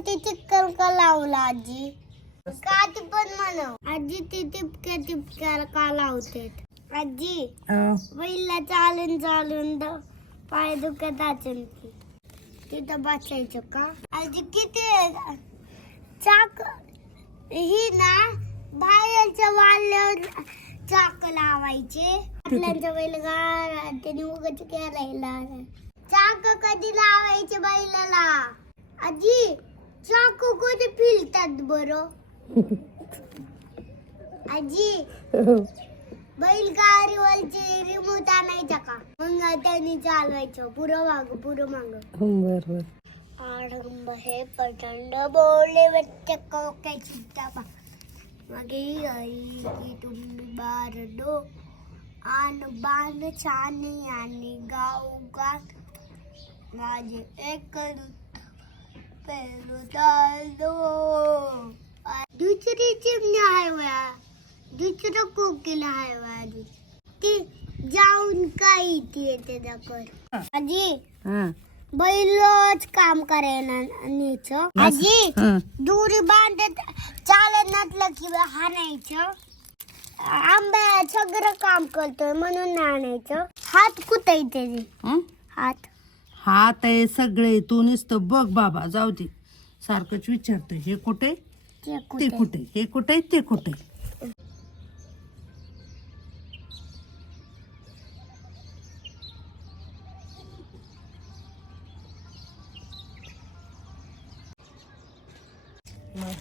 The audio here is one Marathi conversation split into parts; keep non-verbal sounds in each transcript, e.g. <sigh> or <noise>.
वरती चिक्कर का लावला आजी? का ती पण म्हणव? आजी ते टिपक्या टिपक्या का लावते आजी बैला चालून चालून पाय दुखत असेल की. तिथं बसायचं का? आजी किती? चाक ही ना बाहेरच्या वाल्यावर चाक लावायचे. आपल्याच्या बैलगार त्याने उगाच केलायला चाक कधी लावायचे बैलाला? आजी चाक कधी फिरतात बरं आजी बैलगाडीवरचे रिमोट आणायचा का मग त्यांनी चालवायचं पुरं माग पुरं माग बर बर हे प्रचंड बोलले व्यक्त कोक्याची टापा मागे आई की तुम्ही बारडो आन बाण छानी आणि गाव गात माझे एक चालतो दुसरी चिमणी वया दुसरं कोकिल वया ती जाऊन काय येते त्याच्याकडे आजी हा. बैलच काम करायला न्यायचं. आजी हा. दुरी बांधत चालत नसलं की हाणायचं. आंब्या सगळं काम करतोय म्हणून नाही आणायचं. हात कुठे हं? हात. हात आहे सगळे तू नुसतं बघ बाबा जाऊ दे. सारखंच विचारतोय हे कुठे? ते कुठे? हे कुठे? ते कुठे?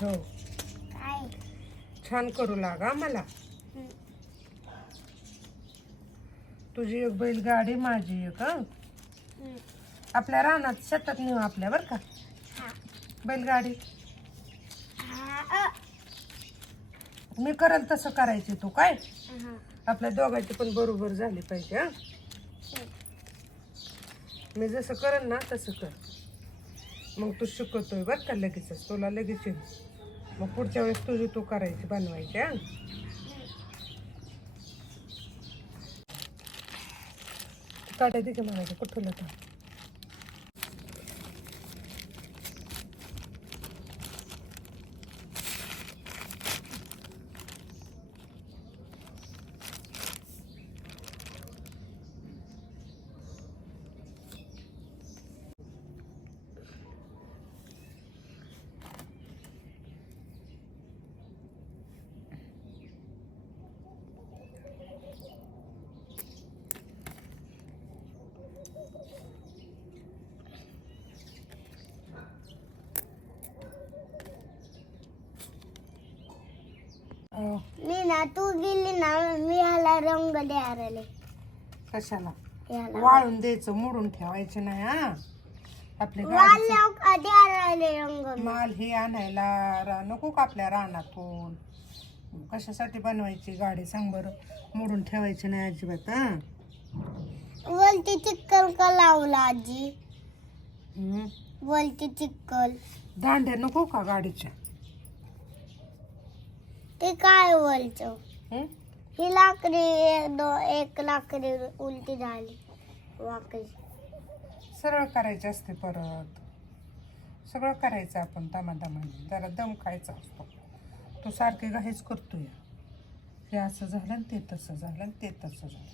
हो काय? छान करू लागा मला. तुझी एक बैलगाडी माझी एक. आपल्या रानात शेतात नेऊ आपल्या बर का. बैलगाडी. मी करल तसं करायचे तू काय. आपल्या दोघांची पण बरोबर झाली पाहिजे हं? मी जसं करल ना तसं कर मग तू शिकवतोय बर का लगेचच तुला लगेच येईल. मग पुढच्या वेळेस तुझी तू करायची बनवायची हा काट्या तिथे म्हणायचं कुठं मी ना तू गेली ना मी ह्याला रंग द्यायला कशाला? ह्याला वाळून द्यायचं मोडून ठेवायचं नाही हा? गाडीचं. द्यायला रंग माल हे आणायला रा- नको का आपल्या रानातून? कशासाठी बनवायची गाडी सांग बरं. मोडून ठेवायची नाही अजिबात हा? वरती चिक्कल का लावला आजी? हम्म. वरती चिक्कल. दांड्या नको का गाडीच्या? ते काय वरचं हम्म? ही लाकडी एक दो एक लाकडी उलटी झाली. वाकडी. सरळ करायची असते परत. सगळं करायचं आपण दमादमाने. जरा दम खायचा असतो. तो सारखे घाईच करतोय. हे असं झालं आणि ते तसं झालं आणि ते तसं झालं.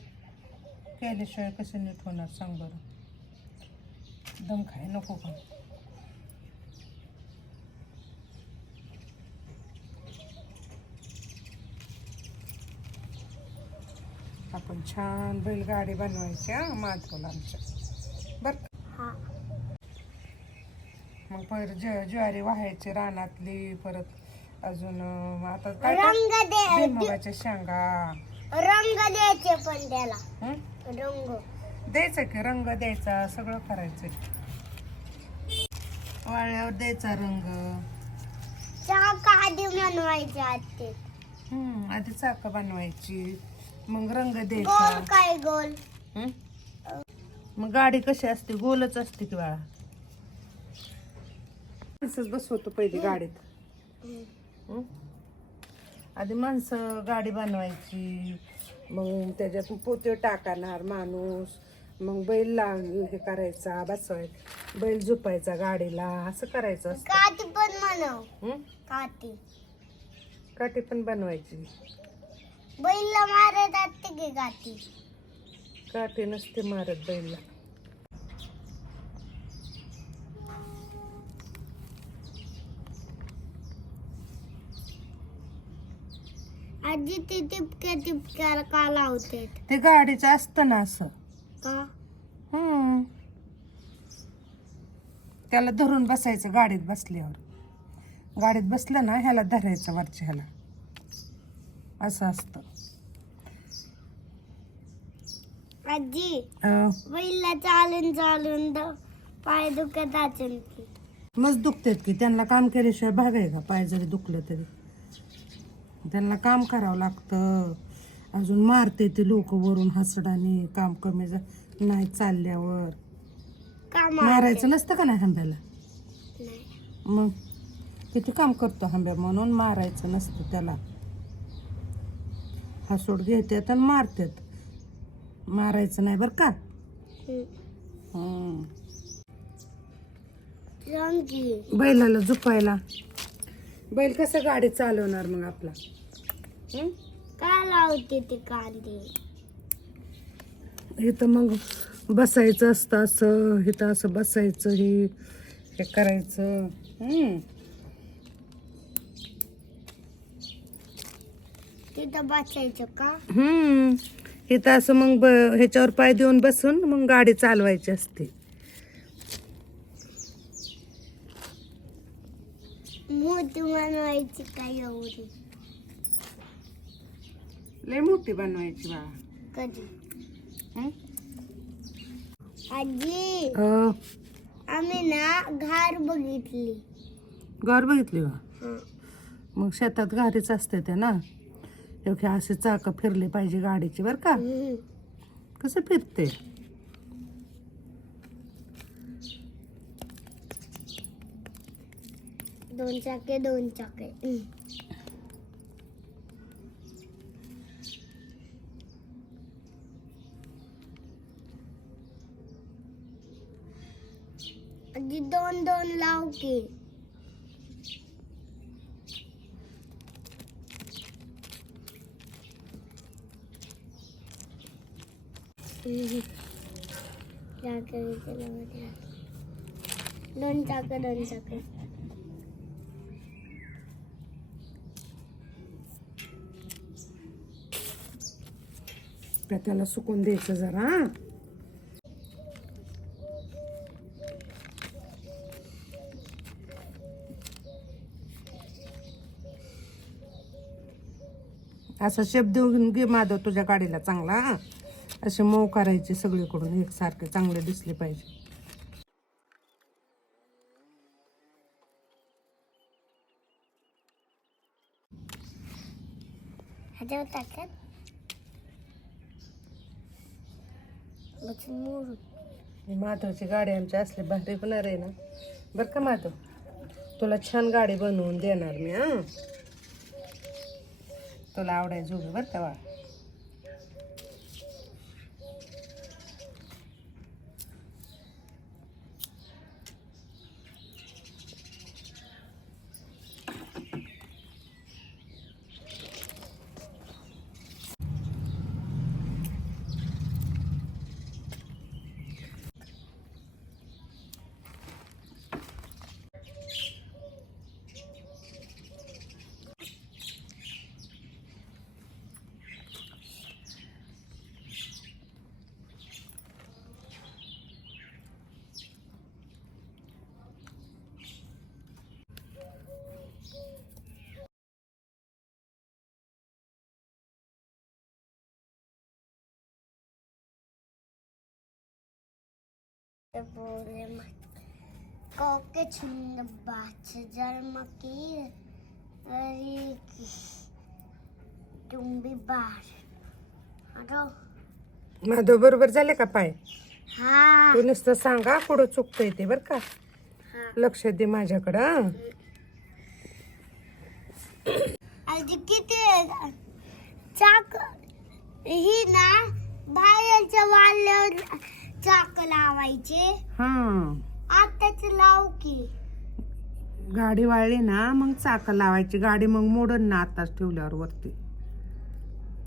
केल्याशिवाय कसं नीट होणार सांग बरं. दम खाय नको का? आपण छान बैलगाडी बनवायची हा माधवला आमच्या. बरं हा. मग परत ज ज्वारी वाहायची रानातली परत अजून आता काय रंग दे भुईमुगाच्या शेंगा. रंग द्यायचे पण त्याला. हं? रंग. द्यायचं की रंग द्यायचा सगळं करायचं वाळ्यावर द्यायचा रंग. चहा का आधी बनवायचे आते हम्म आधी चाक बनवायची. मग रंग गोल द्यायचा काय गोल? हं? मग गाडी कशी असते? गोलच असते की बाळा? माणसंच बसवतो पहिली गाडीत. हं? आधी माणसं गाडी बनवायची. मग त्याच्यात पोते टाकणार माणूस. मग बैल लाव हे करायचा बसवायचा. बैल झोपायचा गाडीला. असं करायचं असतं. काठी पण म्हणव. हं? काठी. काठी पण बनवायची. बैलला मारत असते की काठी काठी नसते मारत बैलला. आजी ते टिपक्या टिपक्या का लावते ते गाडीचं असतं ना असं. का? हम्म. त्याला धरून बसायचं गाडीत बसल्यावर. गाडीत बसलं ना ह्याला धरायचं वरच्या ह्याला. असं असतं. आजी अं, बैलला चालून चालून पाय दुखत असेल की. मस्त दुखतात की त्यांना काम केल्याशिवाय भाग आहे का? पाय जरी दुखलं तरी. त्यांना काम करावं लागतं. अजून मारते ते लोक वरून हसडाने काम कमी नाही चालल्यावर. मारायचं नसतं का नाही आंब्याला मग किती काम करतो आंब्या म्हणून मारायचं नसतं त्याला. हसूड घेतात आणि मारतात मारायचं नाही बरं का? बैलाला झुपायला. बैल कसं गाडी चालवणार मग आपला? हं? का लावते ते कांदे? इथं मग बसायचं असतं असं इथं असं बसायचं हे हे करायचं. हम्म. तिथं बसायचं का? हम्म. इथं असं मग ब ह्याच्यावर पाय देऊन बसून मग गाडी चालवायची असते. बनवायची का एवढी? लय मोठी बनवायची बा. कधी? आजी अं, आम्ही ना घार बघितली. गार बघितली बा हं. मग शेतात गाडीच असते ते ना? एवढे असे चाक फिरले पाहिजे गाडीची बर का? कसं फिरते? दोन चाके दोन चाके. आजी दोन दोन लाव की चाके इथे लावा त्या. दोन चाक दोन चाक त्याला सुकून द्यायचं जरा. असा शेप देऊन घे माधव तुझ्या गाडीला चांगला. हा असे मऊ करायचे सगळीकडून. एकसारखे चांगले दिसले पाहिजे. माधवची गाडी आमची असली भारी होणार आहे ना. बरं का माधव? तुला छान गाडी बनवून देणार मी हा? तुला आवडायचं उभं बरं का बाळा Koke çunda bahçeler maki अरे तुम्ही बार अरे माधव बरोबर झाले का पाय हा तू नुसतं सांगा पुढं चुकतंय ते बरं का हा लक्ष दे माझ्याकडं हं? आधी किती आहे? चाक ही ना बाहेरच्या वाल्यावर चाक लावायचे. हं. आताच लाव की. गाडी वाळली ना मग चाक लावायची. गाडी मग मोडन ना आताच ठेवल्यावर वरती.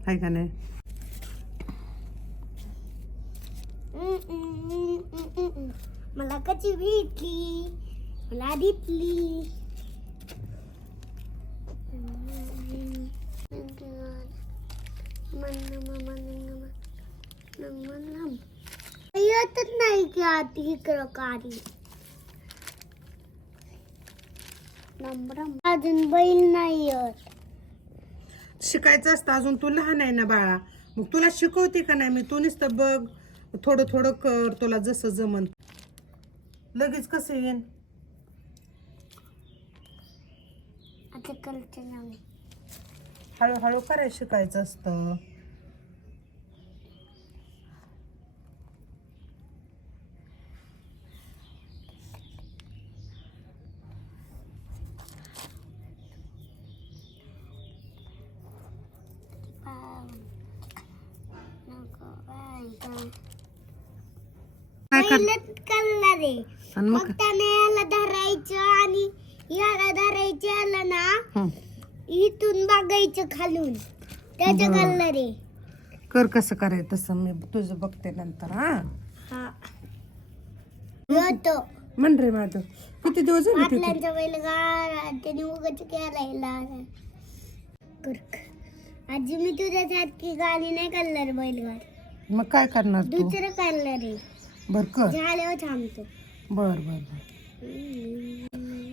आहे का नाही? हम्म, हम्म, हम्म, हम्म, हम्म. मला कशी भेटली? मला दिसली. येतच नाही की आत इकडं काढी अजून बैल नाही येत शिकायचं असतं अजून तू लहान आहे ना बाळा. मग तुला शिकवते का नाही? मी तू नुसतं बघ. थोडं थोडं कर तुला जसं जमन. लगेच कसं येईन? आता करते ना मी. हळूहळू करायला शिकायचं असतं काय कर पहिलंच कलर आहे आणि मग मग? त्याने याला धरायचं आणि याला धरायचं याला ना हं. इथून बघायचं खालून. त्याचं बरं. कलर कर कसं करायचं तसं मी तुझं बघते नंतर हा. हा. येतो. म्हण रे माझं. किती दिवस झाले तिथे पाटलांचा बैलगार त्याने उगाच केलाय कुर्क आजी मी तुझ्यासारखी गाणी नाही करणार बैलगार मग काय करणार तू? दुसरं करणार आहे. बर कर. झाल्यावर थांबतो. बर बर बर.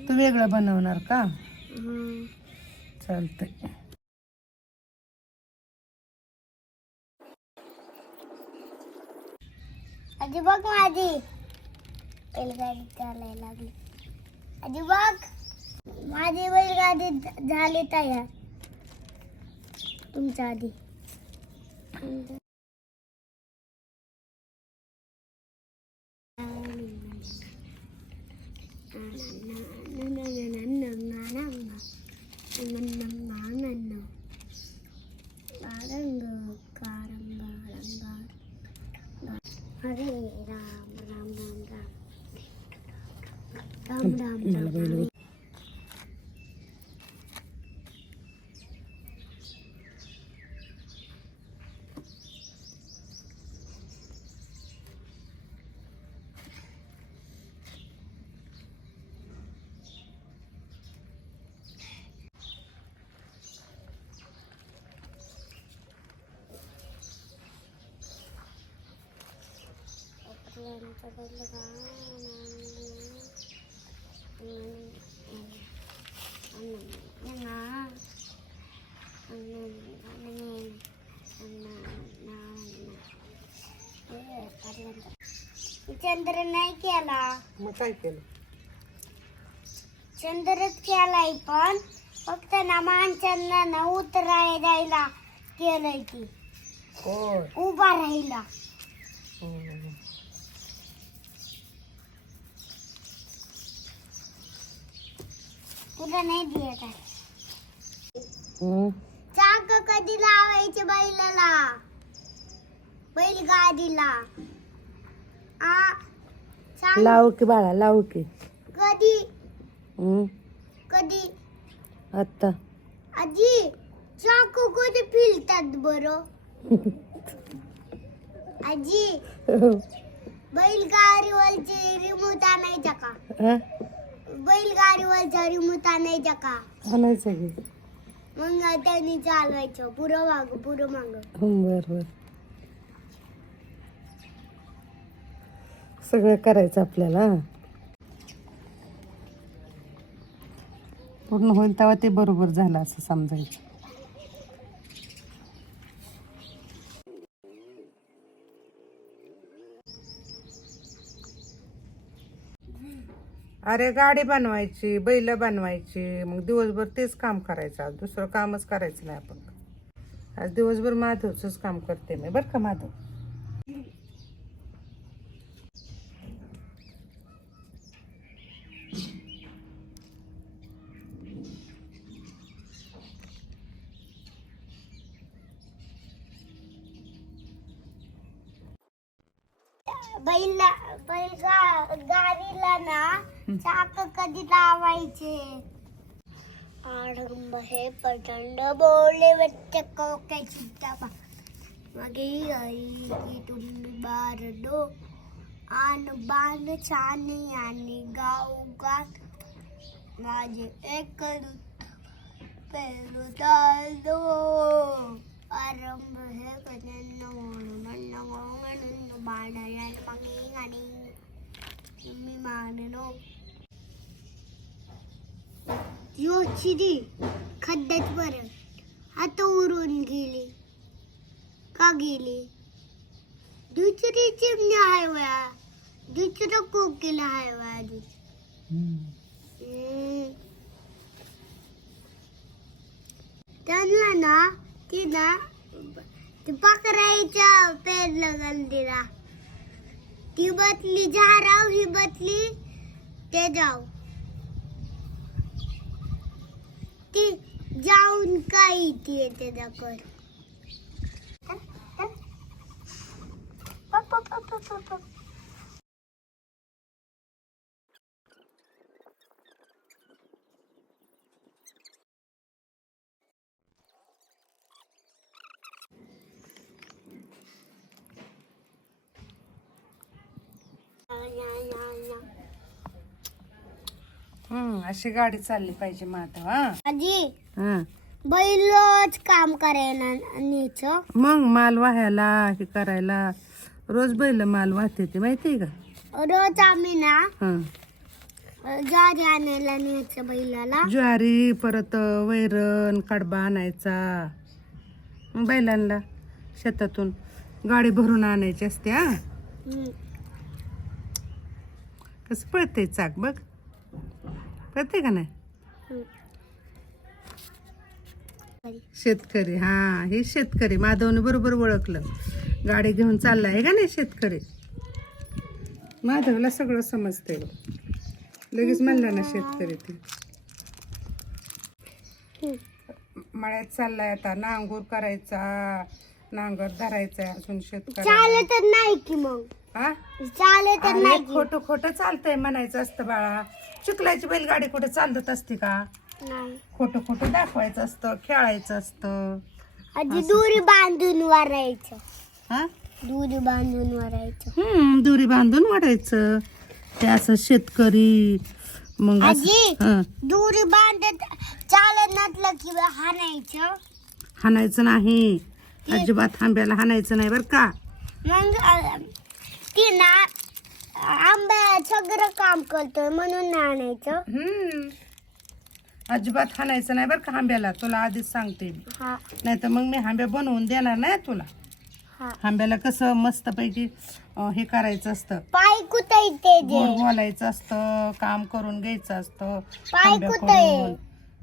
तू वेगळं बनवणार का? हा. चालतंय. आजी बघ माझी बैलगाडी चालायला लागली. आजी बघ. माझी बैलगाडी झ- झाली तयार. तुमच्या आधी. चंद्र नाही केला. मग काय केलं? चंद्रच केलाय पण फक्त ना माणसांना ना उतराय जायला केलंय ती. उभा राहिला. तुला नाही देत आहे. चाक कधी लावायचे बैलाला? बैलगाडीला आ लाव की बाळा लाव की. कधी. कधी? आत्ता. आजी चाक कधी फिरतात बरं? आजी <laughs> बैलगाडीवरचे रिमोट आणायचा का? हा? बैलगाडीवरचा रिमोट आणायचा का आणायचं की? मग त्यांनी चालवायचं. पुरं माग पुरं माग. हं, बर बर. सगळं करायचं आपल्याला. हा. पूर्ण होईल तेव्हा ते बरोबर झालं असं समजायचं. अरे गाडी बनवायची बैल बनवायची मग दिवसभर तेच काम करायचं. आज दुसरं कामच करायचं नाही आपण. आज दिवसभर माधवचंच काम करते मी. बरं का माधव? बैल गा- गाडीला ना चाक कधी लावायचे? आडंब हे प्रचंड बोले वाटते कोक्याची डबा मगे आई की तुम्ही बारडो आन बान छानी आणि गाव गात माझे एक पेरू चालतो. आरंभ हे प्रचंड म्हणून म्हणून बाणाया मगे आणि तुम्ही मानलो यो चिरी खड्ड्यात परत आता उरून गेली. का गेली? दुसरी चिमणी आहे वया. दुसरं कोकिला आहे वया त्यांना ना ती ना ती पेर लगल दिला ती बतली झाराव ही बतली ते जाऊ ती जाऊन काय येते दाखव पप्पा पप्पा पप्पा. अशी गाडी चालली पाहिजे माधव हा? आजी हा. बैलच काम करायला न्यायचं. मग माल वाहायला हे करायला. रोज बैल माल वाहते ते माहितीये का? रोज आम्ही ना हा. ज्वारी आणायला न्यायचं बैलाला. ज्वारी परत वैरण कडबा आणायचा. मग बैलांना शेतातून गाडी भरून आणायची असते हा. कसं पळतंय चाक बघ. पळते का नाही. शेतकरी हा हे शेतकरी. माधवने बरोबर ओळखलं. गाडी घेऊन चालला आहे का नाही शेतकरी? माधवला सगळं समजतंय बघ. लगेच म्हणलं ना शेतकरी ते. मळ्यात चाललाय आता. नांगूर करायचा. नांगर धरायचा अजून शेतकरी चालत नाही की मग. हा? चालत नाही खोटं खोटं चालतंय म्हणायचं असतं बाळा. चिखलाची बैलगाडी कुठे चालत असते का? नाही. खोटं खोटं दाखवायचं असतं खेळायचं असतं. आधी दोरी बांधून वरायचं. हा? दोरी बांधून वरायचं. हम्म दोरी बांधून वाढायचं. ते असं शेतकरी मग आजी. हं, दोरी बांधत चालत नसलं की हाणायचं? हाणायचं नाही. अजिबात आंब्याला हाणायचं नाही बरं का? मग अ, ती ना आंब्या सगळं काम करतो म्हणून नाही आणायचं. हम्म. अजिबात हाणायचं नाही बरं का आंब्याला. तुला आधीच सांगते मी. हा. नाही तर मग मी आंब्या बनवून देणार नाही तुला. हा. आंब्याला कसं मस्तपैकी अं, हे करायचं असतं. पाय कुठे ते गोड बोलायचं असतं काम करून घ्यायचं असतं पाय आंब्याकडून. कुठे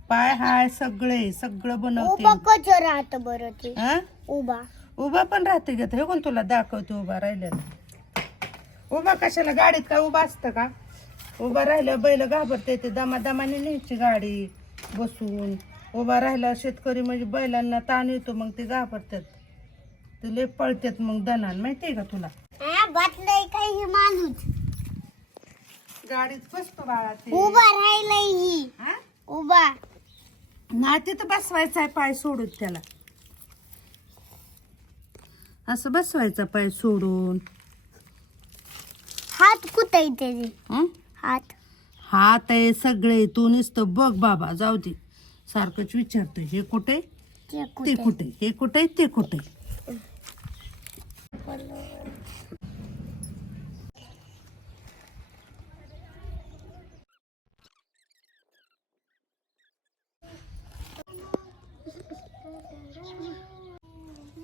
पाय हाय सगळे सगळं बनवते. उभं कच राहत बरं ते? हा? उभा. उभा पण राहते घेत हे कोण तुला दाखवते उभा राहिल्याला उभा कशाला? गाडीत काय उभा असतं का? उभा राहिलं बैल घाबरते ते दमा दमाने न्यायची गाडी बसून. उभा राहिला शेतकरी म्हणजे बैलांना ताण येतो मग ते घाबरतात. ते लय पळतात मग दणान माहितीये का तुला? हा काही माणूस. गाडीत बसतो बाळा ते. उभा राहिलाय ही. हा? उभा. नाही तिथं बसवायचा आहे पाय सोडून त्याला. असं बसवायचा पाय सोडून. हात कुठे त्याचे? हं? हात. हात आहे सगळे तू नुसतं बघ बाबा जाऊ दे. सारखंच विचारतोय हे कुठे? ते ते कुठे? कुठे? हे कुठे? ते कुठे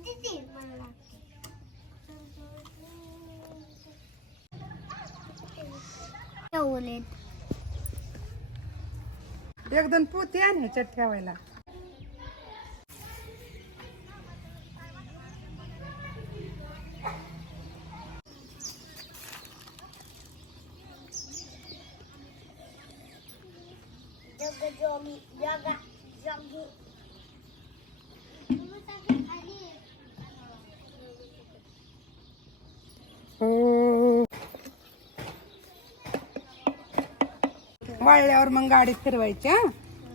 दीदी, मला. ठेवलेत. एकदम पोते आण ह्याच्यात ठेवायला वाळल्यावर मग गाडीत फिरवायची तोवर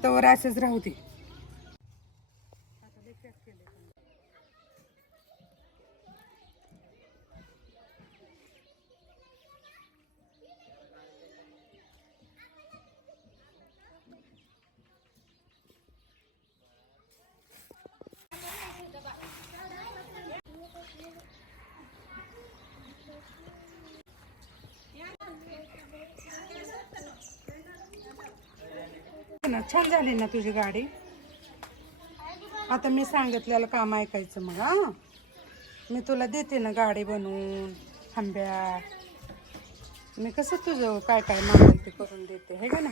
तवर असंच राहू दे ना छान झाली ना तुझी गाडी? आता मी सांगितलेलं काम ऐकायचं मग हा? मी तुला देते ना गाडी बनवून थांब्या. मी कसं तुझं काय काय मागेल ते करून देते हे का ना.